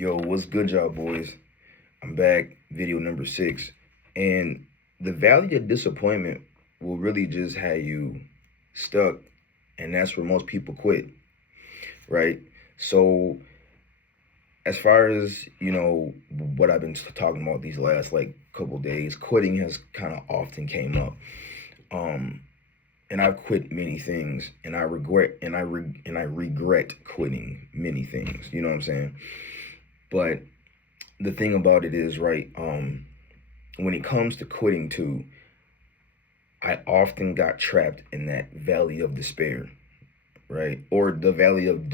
Yo, what's good, y'all boys? I'm back, video number 6. And the valley of disappointment will really just have you stuck, and that's where most people quit, right? So, as far as, what I've been talking about these last couple days, quitting has kind of often came up. Um, and I've quit many things, and I regret quitting many things, you know what I'm saying? But the thing about it is, right, when it comes to quitting too, I often got trapped in that valley of despair, right, or the valley of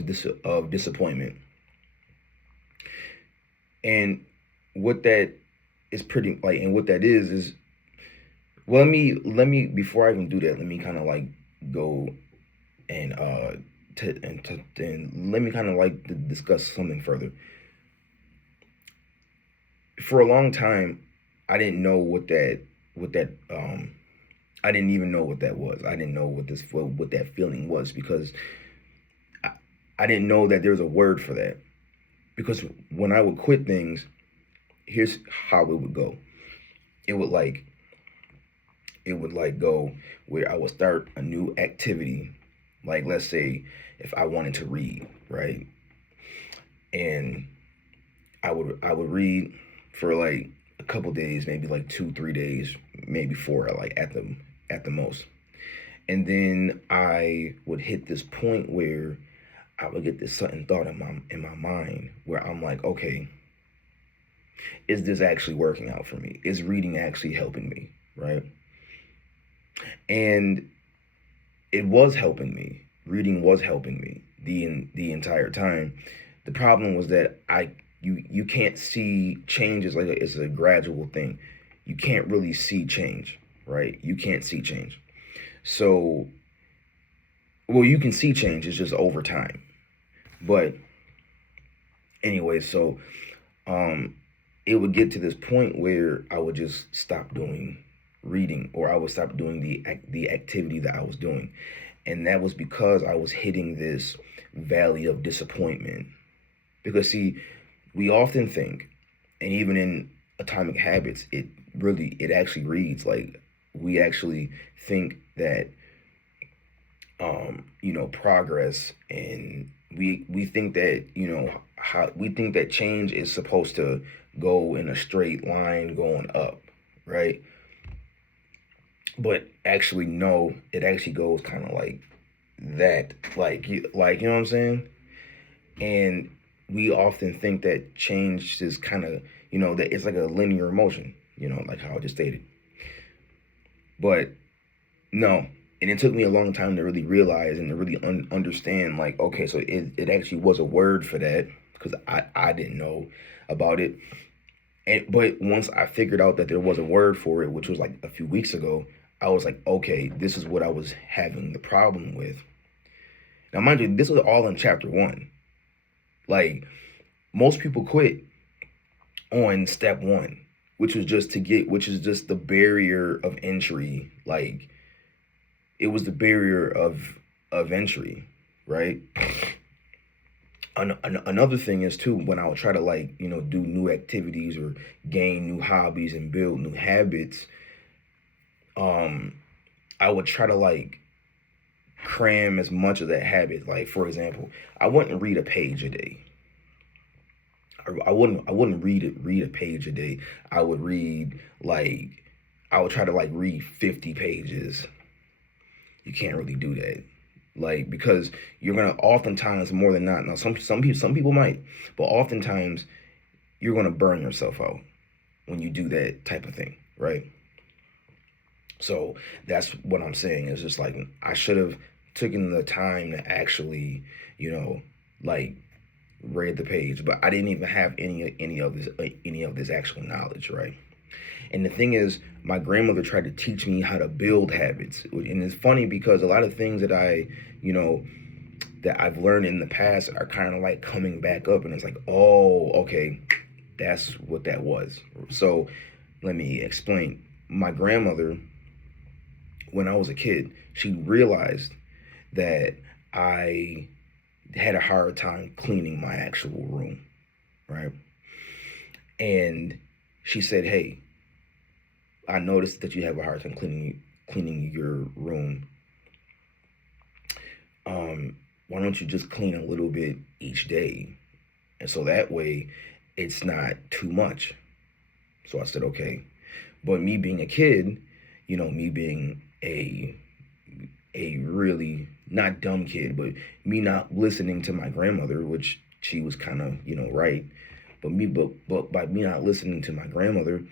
disappointment. And what that is pretty like, and what that is well, let me before I even do that, let me kind of like go and and let me kind of like discuss something further. For a long time, I didn't know what that I didn't even know what that was. I didn't know what that feeling was, because I, I didn't know that there's a word for that. Because when I would quit things, here's how it would go. It would like it would like go where I would start a new activity. Like, let's say if I wanted to read, right? And I would read for like a couple days, maybe like 2, 3 days, maybe four, like at the most. And then I would hit this point where I would get this sudden thought in my mind where I'm like, okay, is this actually working out for me? Is reading actually helping me, right? And it was helping me. Reading was helping me the entire time. The problem was that you can't see changes, like it's a gradual thing. You can't really see change, right? You can't see change. So, well, you can see change. It's just over time. But anyway, so um, it would get to this point where I would just stop doing reading, or I would stop doing the activity that I was doing, and that was because I was hitting this valley of disappointment. Because see, we often think, and even in Atomic Habits, it actually reads like we actually think that progress, and we think that how we think that change is supposed to go in a straight line going up, right? But actually no, it actually goes kind of like that, like you know what I'm saying? And we often think that change is kind of, that it's like a linear motion, like how I just stated. But no, and it took me a long time to really realize and to really understand, like, okay, so it actually was a word for that, because I didn't know about it. But once I figured out that there was a word for it, which was like a few weeks ago, I was like, okay, this is what I was having the problem with. Now, mind you, this was all in chapter 1. Like, most people quit on step 1, which is just the barrier of entry. Like, it was the barrier of entry, right? Another thing is too, when I would try to do new activities or gain new hobbies and build new habits, um, I would try to cram as much of that habit. Like, for example, I wouldn't read a page a day. I wouldn't read a page a day. I would read I would try to read 50 pages. You can't really do that. Because you're gonna oftentimes, more than not, now some people might, but oftentimes you're gonna burn yourself out when you do that type of thing, right? So that's what I'm saying. Is just like, I should have taken the time to actually, you know, like read the page, but I didn't even have any of this actual knowledge, right? And the thing is, my grandmother tried to teach me how to build habits. And it's funny because a lot of things you know, that I've learned in the past are kind of like coming back up. And it's like, oh, okay, that's what that was. So let me explain. My grandmother, when I was a kid, she realized that I had a hard time cleaning my actual room. right? And she said, "Hey, I noticed that you have a hard time cleaning your room. Why don't you just clean a little bit each day, and so that way, it's not too much." So I said, "Okay." But me being a kid, me being a really not dumb kid, but me not listening to my grandmother, which she was kind of right. But by me not listening to my grandmother,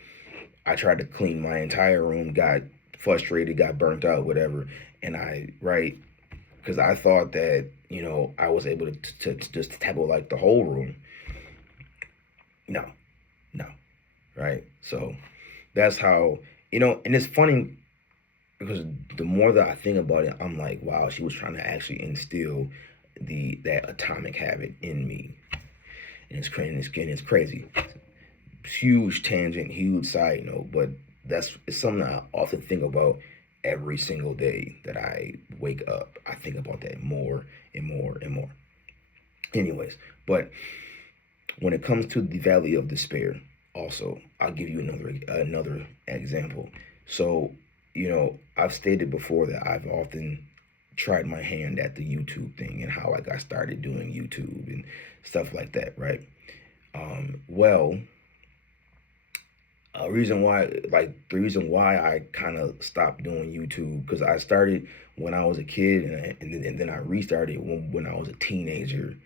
I tried to clean my entire room, got frustrated, got burnt out, whatever, and right, because I thought that I was able to just tackle like the whole room. No, no, right. So that's how and it's funny because the more that I think about it, I'm like, wow, she was trying to actually instill that atomic habit in me, and it's crazy. Huge tangent, huge side note, but it's something I often think about every single day that I wake up. I think about that more and more and more. Anyways, but when it comes to the valley of despair, also, I'll give you another example. So, I've stated before that I've often tried my hand at the YouTube thing and how I got started doing YouTube and stuff like that, right? Well, the reason why I kind of stopped doing YouTube, because I started when I was a kid, and then I restarted when I was a teenager,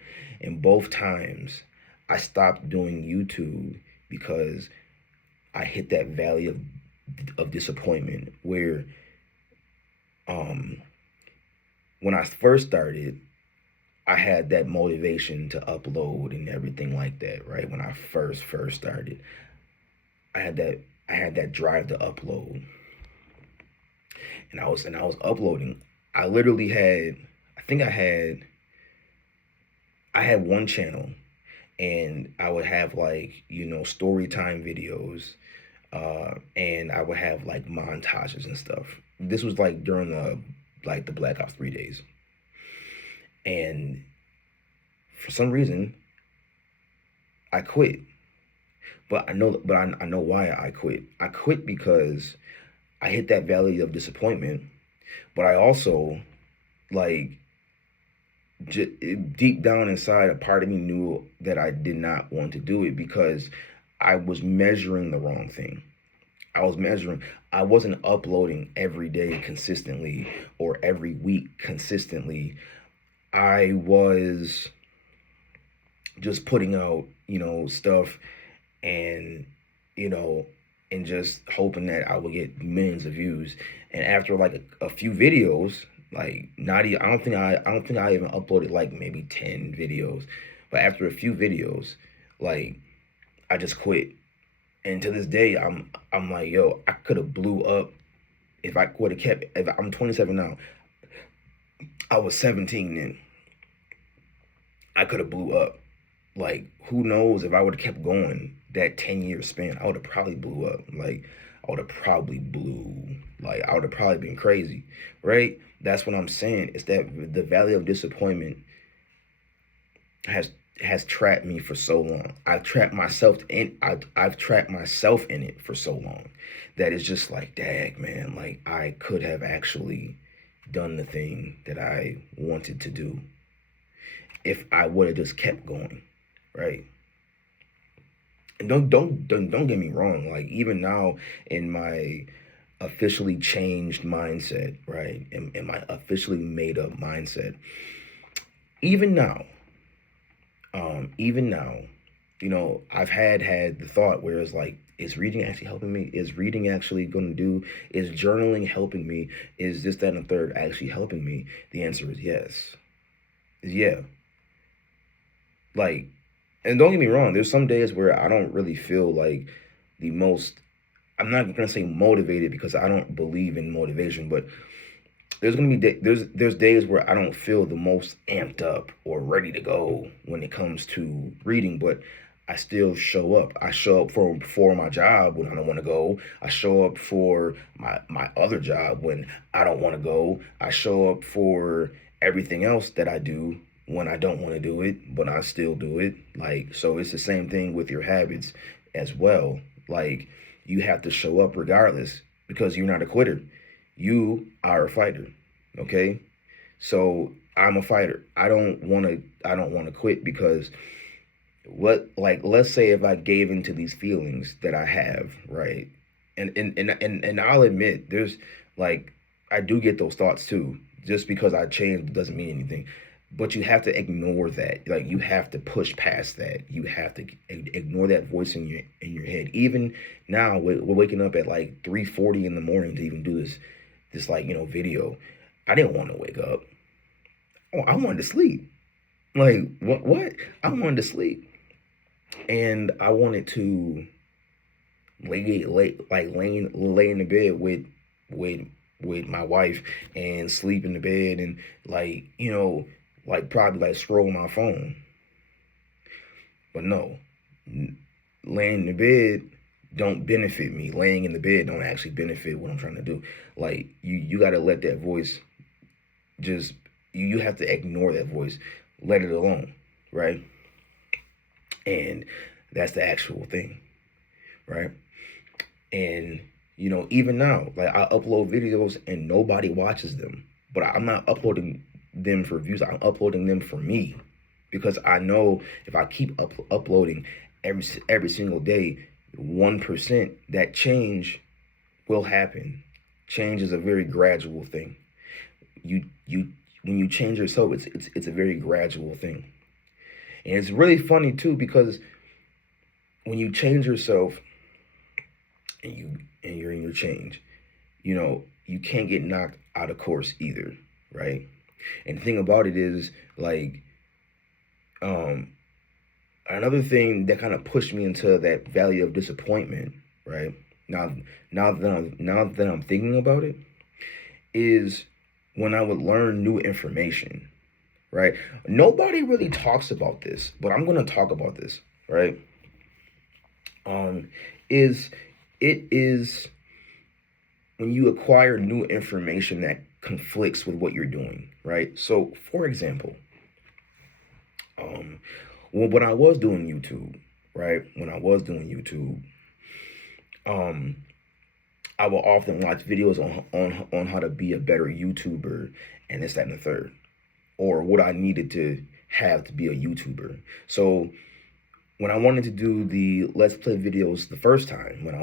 and both times I stopped doing YouTube because I hit that valley of disappointment where when I first started, I had that motivation to upload and everything like that, right? When I first started, I had that drive to upload, and I was uploading. I literally had, I think I had one channel, and I would have like story time videos, and I would have like montages and stuff. This was like during the Black Ops 3 days, and for some reason I quit. But I know why I quit. I quit because I hit that valley of disappointment, but I also like deep down inside, a part of me knew that I did not want to do it because I was measuring the wrong thing. I wasn't uploading every day consistently or every week consistently. I was just putting out, stuff, and, you know, and just hoping that I would get millions of views. And after like a few videos, like not even, I don't think I even uploaded like maybe 10 videos. But after a few videos, like I just quit. And to this day, I'm like, yo, I could have blew up if I would have kept. If I'm 27 now, I was 17 then. I could have blew up. Like, who knows if I would have kept going that 10-year span, I would have probably blew up. Like, I would have probably blew. Like, I would have probably been crazy, right? That's what I'm saying. It's that the valley of disappointment has trapped me for so long. I've trapped myself in it for so long that it's just like, dag, man, like I could have actually done the thing that I wanted to do if I would have just kept going, right? And don't get me wrong, like even now in my officially changed mindset, right? In my officially made up mindset, even now, even now, I've had the thought where it's like, is reading actually helping me? Is reading actually going to do? Is journaling helping me? Is this, that, and the third actually helping me? The answer is yes. Yeah. Like, and don't get me wrong, there's some days where I don't really feel like the most, I'm not gonna say motivated because I don't believe in motivation, but there's gonna be there's days where I don't feel the most amped up or ready to go when it comes to reading, but I still show up. I show up for my job when I don't want to go. I show up for my other job when I don't want to go. I show up for everything else that I do when I don't want to do it, but I still do it. Like, so it's the same thing with your habits as well. Like, you have to show up regardless because you're not a quitter. You are a fighter. Okay? So I'm a fighter. I don't want to quit because let's say if I gave into these feelings that I have, right? And I'll admit there's like I do get those thoughts too. Just because I changed doesn't mean anything. But you have to ignore that. Like you have to push past that. You have to ignore that voice in your head. Even now, we're waking up at like 3:40 in the morning to even do this like video. I didn't want to wake up. Oh, I wanted to sleep. Like what? What? I wanted to sleep, and I wanted to lay in the bed with with my wife and sleep in the bed and like probably like scroll my phone. But no, laying in the bed don't benefit me. Laying in the bed don't actually benefit what I'm trying to do. Like you got to let that voice just you have to ignore that voice, let it alone, right? And that's the actual thing, right? And even now, like I upload videos and nobody watches them, but I'm not uploading them for views. I'm uploading them for me because I know if I keep uploading every single day, 1% that change will happen. Change is a very gradual thing. You when you change yourself, it's a very gradual thing, and it's really funny too because when you change yourself and you're in your change, you can't get knocked out of course either, right? And the thing about it is like um another thing that kind of pushed me into that valley of disappointment, right? Now now that I'm thinking about it is when I would learn new information, right? Nobody really talks about this, but I'm going to talk about this, right? Um is it is when you acquire new information that conflicts with what you're doing, right? So, for example, um, when I was doing YouTube, right? When I was doing YouTube, um, I will often watch videos on how to be a better YouTuber and this, that, and the third, or what I needed to have to be a YouTuber. So when I wanted to do the Let's Play videos the first time, when I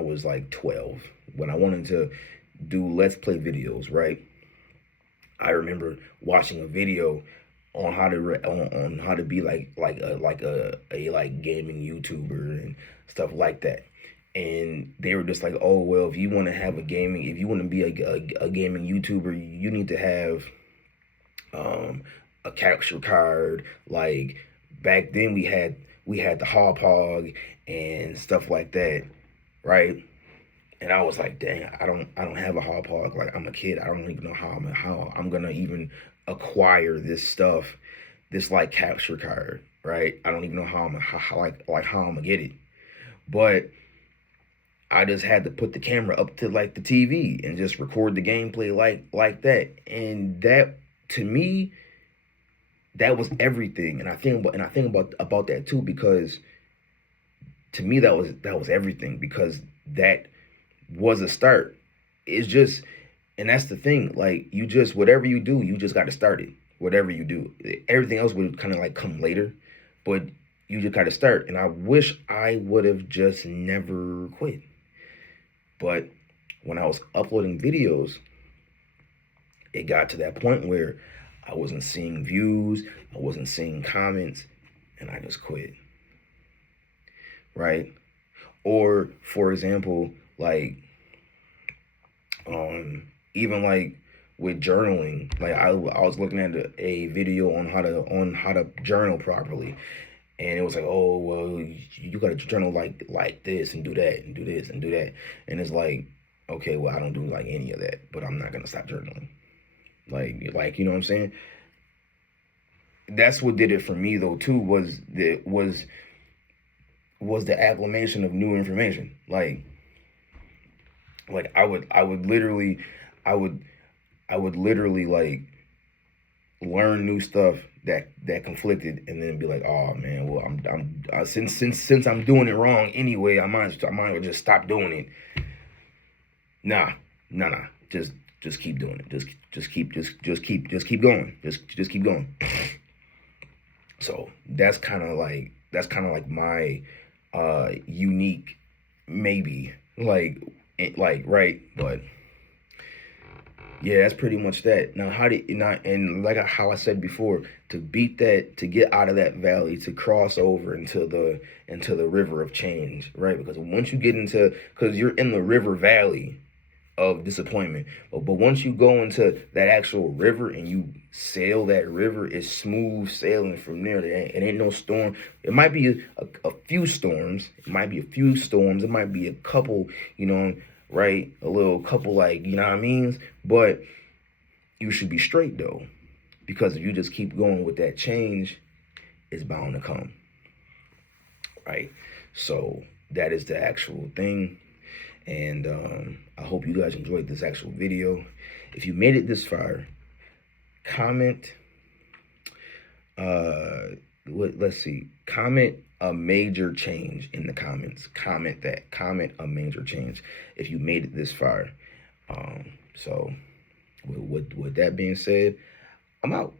was like 12, when I wanted to do Let's Play videos, right? I remember watching a video on how to on how to be like a like gaming YouTuber and stuff like that. And they were just like, oh well, if you want to be a gaming YouTuber, you need to have um a capture card. Like back then we had the hog pog and stuff like that, right? And I was like, dang, I don't have a hot pog. Like I'm a kid. I don't even know how I'm gonna even acquire this stuff, this like capture card, right? I don't even know how I'm gonna get it. But I just had to put the camera up to like the TV and just record the gameplay like that. And that to me, that was everything. And I think about that too because to me that was everything because that was a start. It's just, and that's the thing. Like you just whatever you do, you just got to start it. Whatever you do, everything else would kind of like come later, but you just got to start. And I wish I would have just never quit. But when I was uploading videos, it got to that point where I wasn't seeing views, I wasn't seeing comments, and I just quit. Right? Or for example, like even like with journaling, like I was looking at a video on how to journal properly, and it was like, oh well, you gotta journal like this and do that and do this and do that, and it's like, okay, well I don't do like any of that, but I'm not gonna stop journaling. Like you know what I'm saying? That's what did it for me though too was the acclamation of new information. Like I would literally like learn new stuff that conflicted, and then be like, oh man, well I'm since I'm doing it wrong anyway, I might as well just stop doing it. Nah. Just keep doing it. Just keep going. Just keep going. So that's kind of like my unique, maybe, like right, but yeah, that's pretty much that. Now, and like how I said before, to beat that, to get out of that valley, to cross over into the river of change, right? Because once you get because you're in the river valley of disappointment, but once you go into that actual river and you sail that river, it's smooth sailing from there. It ain't no storm. It might be a few storms. It might be a few storms. It might be a couple, right? A little couple, like, you know what I mean? But you should be straight though, because if you just keep going with that change, it's bound to come, right? So that is the actual thing. And I hope you guys enjoyed this actual video. If you made it this far, comment, let's see, comment a major change in the comments. Comment a major change if you made it this far. So with that being said, I'm out.